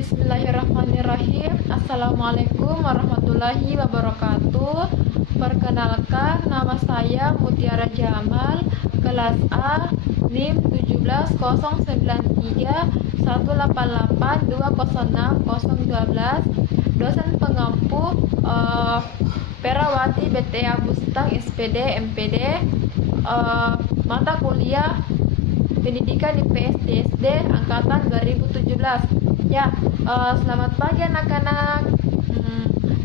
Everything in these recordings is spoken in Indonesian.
Bismillahirrahmanirrahim. Assalamualaikum warahmatullahi wabarakatuh. Perkenalkan, nama saya Mutiara Jamal, kelas A, NIM 170931882060012, dosen pengampu Perawati BTA Bustang SPD MPD, mata kuliah Pendidikan di PSD angkatan 2017. Ya, selamat pagi anak-anak.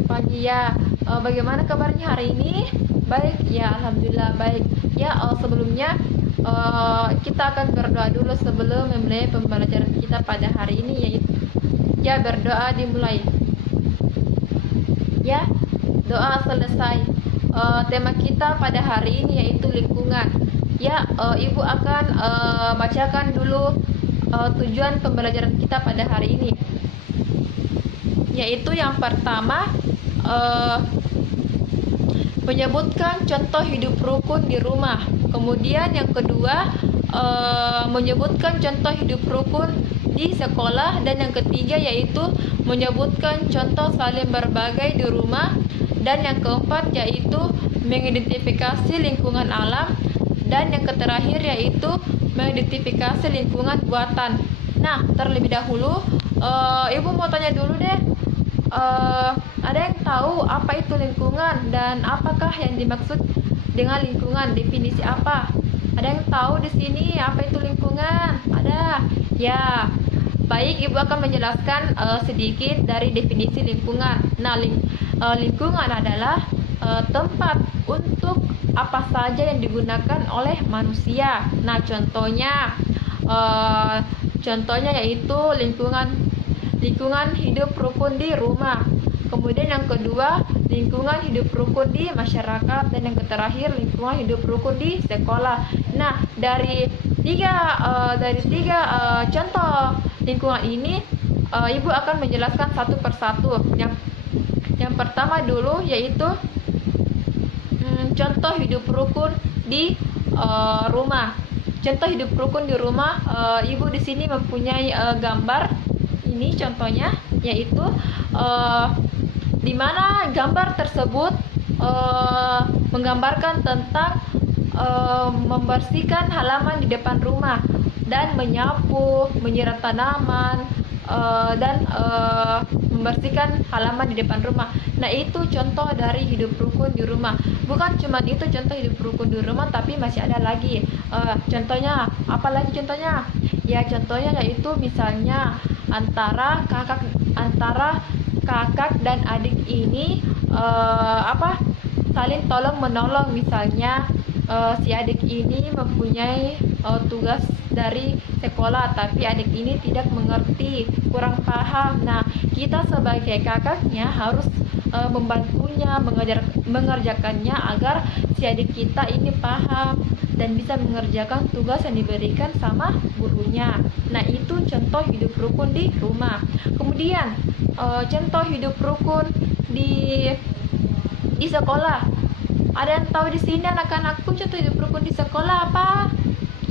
Pagi ya. Bagaimana kabarnya hari ini? Baik ya, alhamdulillah baik. Ya, sebelumnya kita akan berdoa dulu sebelum memulai pembelajaran kita pada hari ini, yaitu ya berdoa dimulai. Ya, doa selesai. Tema kita pada hari ini yaitu lingkungan. Ya, Ibu akan bacakan dulu tujuan pembelajaran kita pada hari ini, yaitu yang pertama menyebutkan contoh hidup rukun di rumah. Kemudian yang kedua menyebutkan contoh hidup rukun di sekolah, dan yang ketiga yaitu menyebutkan contoh saling berbagi di rumah, dan yang keempat yaitu mengidentifikasi lingkungan alam, dan yang terakhir yaitu mengidentifikasi lingkungan buatan. Nah, terlebih dahulu Ibu mau tanya dulu deh, ada yang tahu apa itu lingkungan dan apakah yang dimaksud dengan lingkungan? Definisi apa? Ada yang tahu di sini apa itu lingkungan? Ada? Ya. Baik, Ibu akan menjelaskan sedikit dari definisi lingkungan. Nah, lingkungan adalah tempat untuk apa saja yang digunakan oleh manusia. Nah, contohnya yaitu lingkungan hidup rukun di rumah. Kemudian yang kedua, lingkungan hidup rukun di masyarakat, dan yang terakhir lingkungan hidup rukun di sekolah. Nah, dari tiga contoh lingkungan ini, Ibu akan menjelaskan satu persatu. Yang pertama dulu yaitu contoh hidup rukun di rumah. Contoh hidup rukun di rumah, Ibu di sini mempunyai gambar. Ini contohnya, yaitu di mana gambar tersebut menggambarkan tentang membersihkan halaman di depan rumah dan menyapu, menyiram tanaman, dan membersihkan halaman di depan rumah. Nah, itu contoh dari hidup rukun di rumah. Bukan cuma itu contoh hidup rukun di rumah, tapi masih ada lagi. Contohnya, apa lagi contohnya? Ya, contohnya yaitu misalnya antara kakak dan adik ini saling tolong menolong. Misalnya si adik ini mempunyai tugas dari sekolah, tapi adik ini tidak mengerti, kurang paham. Nah, kita sebagai kakaknya harus membantunya, mengerjakannya agar si adik kita ini paham dan bisa mengerjakan tugas yang diberikan sama gurunya. Nah, itu contoh hidup rukun di rumah. Kemudian contoh hidup rukun di sekolah. Ada yang tahu di sini anak-anakku contoh hidup rukun di sekolah apa?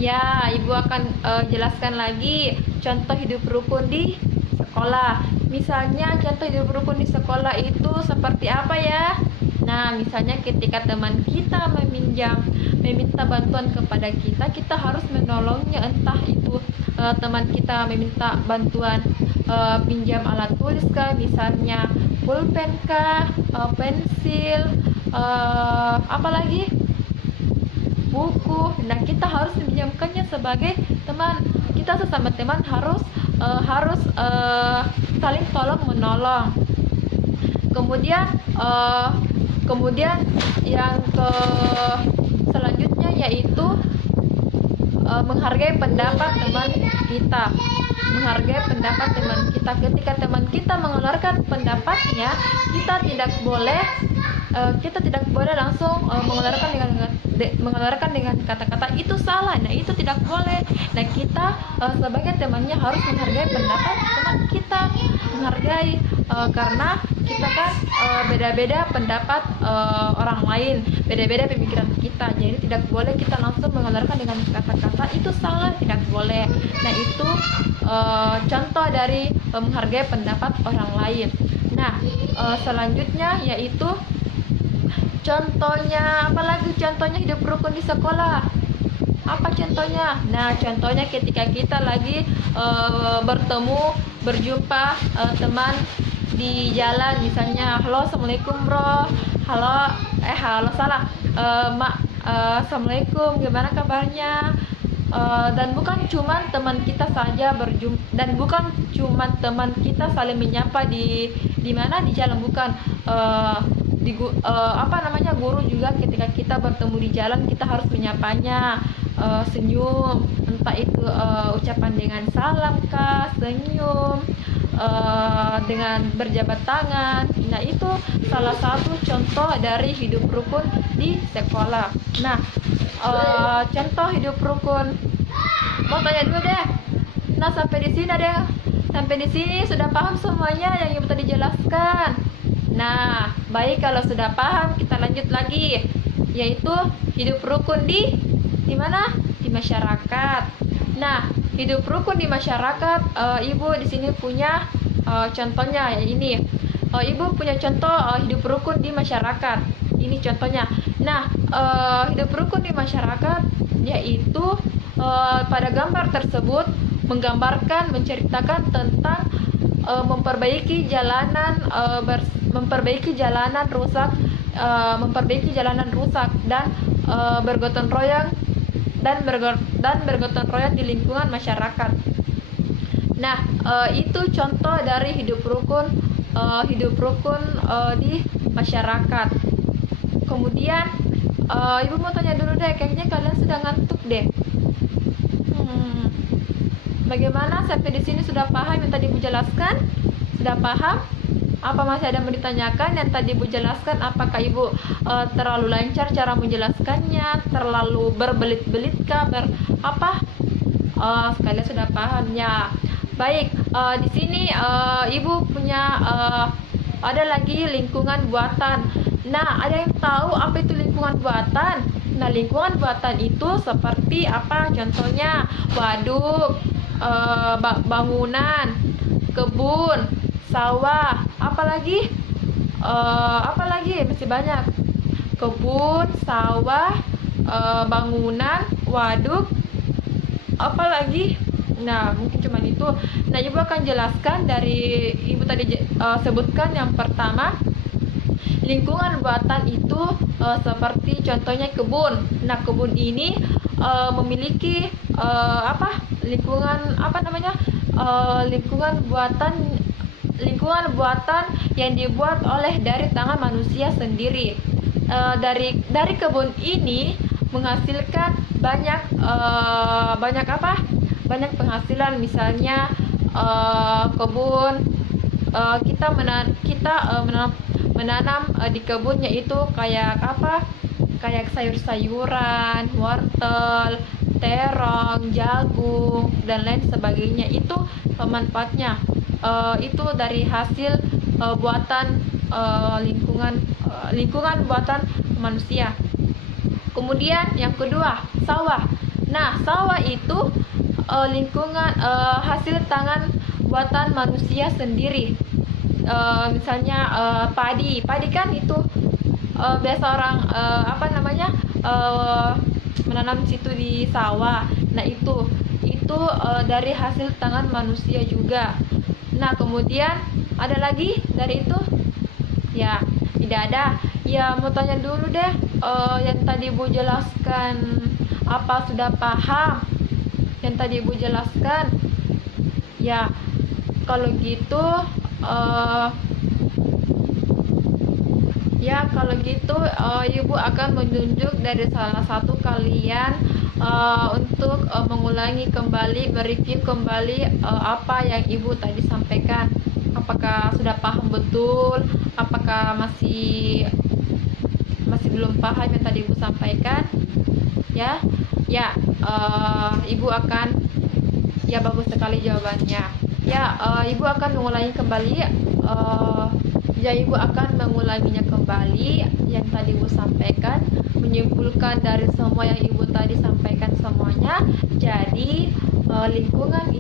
Ya, Ibu akan jelaskan lagi contoh hidup rukun di sekolah. Misalnya contoh hidup rukun di sekolah itu seperti apa ya? Nah, misalnya ketika teman kita meminta bantuan kepada kita, kita harus menolongnya. Entah itu teman kita meminta bantuan pinjam alat tulis kah, misalnya pulpen kah, pensil, apalagi buku. Nah, kita harus meminjamkannya sebagai teman. Kita sesama teman harus saling tolong menolong. Kemudian yang selanjutnya yaitu menghargai pendapat teman kita. Menghargai pendapat teman kita. Ketika teman kita mengeluarkan pendapatnya, kita tidak boleh langsung mengeluarkan dengan kata-kata itu salah. Nah, itu tidak boleh. Nah, kita sebagai temannya harus menghargai pendapat teman kita, karena kita kan beda-beda pendapat orang lain, beda-beda pemikiran kita, jadi tidak boleh kita langsung mengeluarkan dengan kata-kata itu salah, tidak boleh. Nah itu contoh dari menghargai pendapat orang lain. Nah selanjutnya yaitu contohnya, apalagi contohnya hidup rukun di sekolah. Apa contohnya? Nah, contohnya ketika kita lagi berjumpa teman di jalan, misalnya, halo, assalamualaikum bro, halo salah, mak, assalamualaikum, gimana kabarnya? Dan bukan cuma teman kita saja dan bukan cuma teman kita saling menyapa di mana, di jalan, bukan. Guru juga ketika kita bertemu di jalan kita harus menyapanya, senyum, entah itu ucapan dengan salam kah, senyum, dengan berjabat tangan. Nah itu salah satu contoh dari hidup rukun di sekolah. Nah contoh hidup rukun, mau tanya dulu deh. Nah sampai di sini sudah paham semuanya yang ibu tadi jelaskan? Nah, baik, kalau sudah paham kita lanjut lagi, yaitu hidup rukun di mana? Di masyarakat. Nah, hidup rukun di masyarakat, ibu di sini punya contohnya ya ini. Ibu punya contoh hidup rukun di masyarakat. Ini contohnya. Nah, hidup rukun di masyarakat yaitu pada gambar tersebut menceritakan tentang memperbaiki jalanan rusak dan bergotong royong di lingkungan masyarakat. Nah, itu contoh dari hidup rukun di masyarakat. Kemudian ibu mau tanya dulu deh, kayaknya kalian sudah ngantuk deh. Bagaimana sampai di sini sudah paham yang tadi ibu jelaskan? Sudah paham? Apa masih ada yang mau ditanyakan yang tadi ibu jelaskan? Apakah ibu terlalu lancar cara menjelaskannya? Terlalu berbelit-belit kah? Sekalian sudah paham ya. Baik, di sini ibu punya ada lagi lingkungan buatan. Nah, ada yang tahu apa itu lingkungan buatan? Nah, lingkungan buatan itu seperti apa? Contohnya waduk, bangunan, kebun, sawah, apalagi masih banyak. Kebun, sawah, bangunan, waduk, apalagi. Nah, mungkin cuma itu. Nah, ibu akan jelaskan dari ibu tadi sebutkan. Yang pertama, lingkungan buatan itu seperti contohnya kebun. Nah, kebun ini memiliki lingkungan buatan yang dibuat dari tangan manusia sendiri. Dari kebun ini menghasilkan banyak penghasilan. Misalnya kebun, kita menanam di kebun, yaitu kayak sayur-sayuran, wortel, terong, jagung, dan lain sebagainya. Itu manfaatnya. Itu dari hasil buatan lingkungan buatan manusia. Kemudian yang kedua, sawah. Nah, sawah itu lingkungan hasil tangan buatan manusia sendiri. Misalnya padi kan itu biasa orang menanam situ di sawah. Nah, itu dari hasil tangan manusia juga. Nah, kemudian ada lagi dari itu? Ya, tidak ada. Ya, mau tanya dulu deh, yang tadi ibu jelaskan, apa sudah paham yang tadi ibu jelaskan? Ya, kalau gitu ibu akan menunjuk dari salah satu kalian untuk mengulangi kembali, mereview kembali apa yang ibu tadi sampaikan. Apakah sudah paham betul? Apakah masih belum paham yang tadi ibu sampaikan? Ibu akan, bagus sekali jawabannya. Ibu akan mengulangi kembali Jadi Ibu akan mengulanginya kembali yang tadi Ibu sampaikan, menyimpulkan dari semua yang Ibu tadi sampaikan semuanya. Jadi lingkungan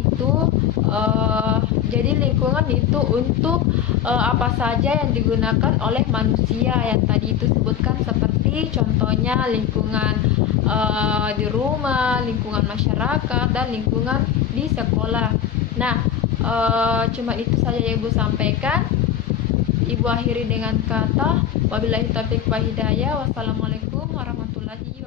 itu untuk apa saja yang digunakan oleh manusia yang tadi itu sebutkan, seperti contohnya lingkungan di rumah, lingkungan masyarakat, dan lingkungan di sekolah. Nah, cuma itu saja yang Ibu sampaikan. Ibu akhiri dengan kata wabillahi taufiq wa hidayah. Wassalamualaikum warahmatullahi wabarakatuh.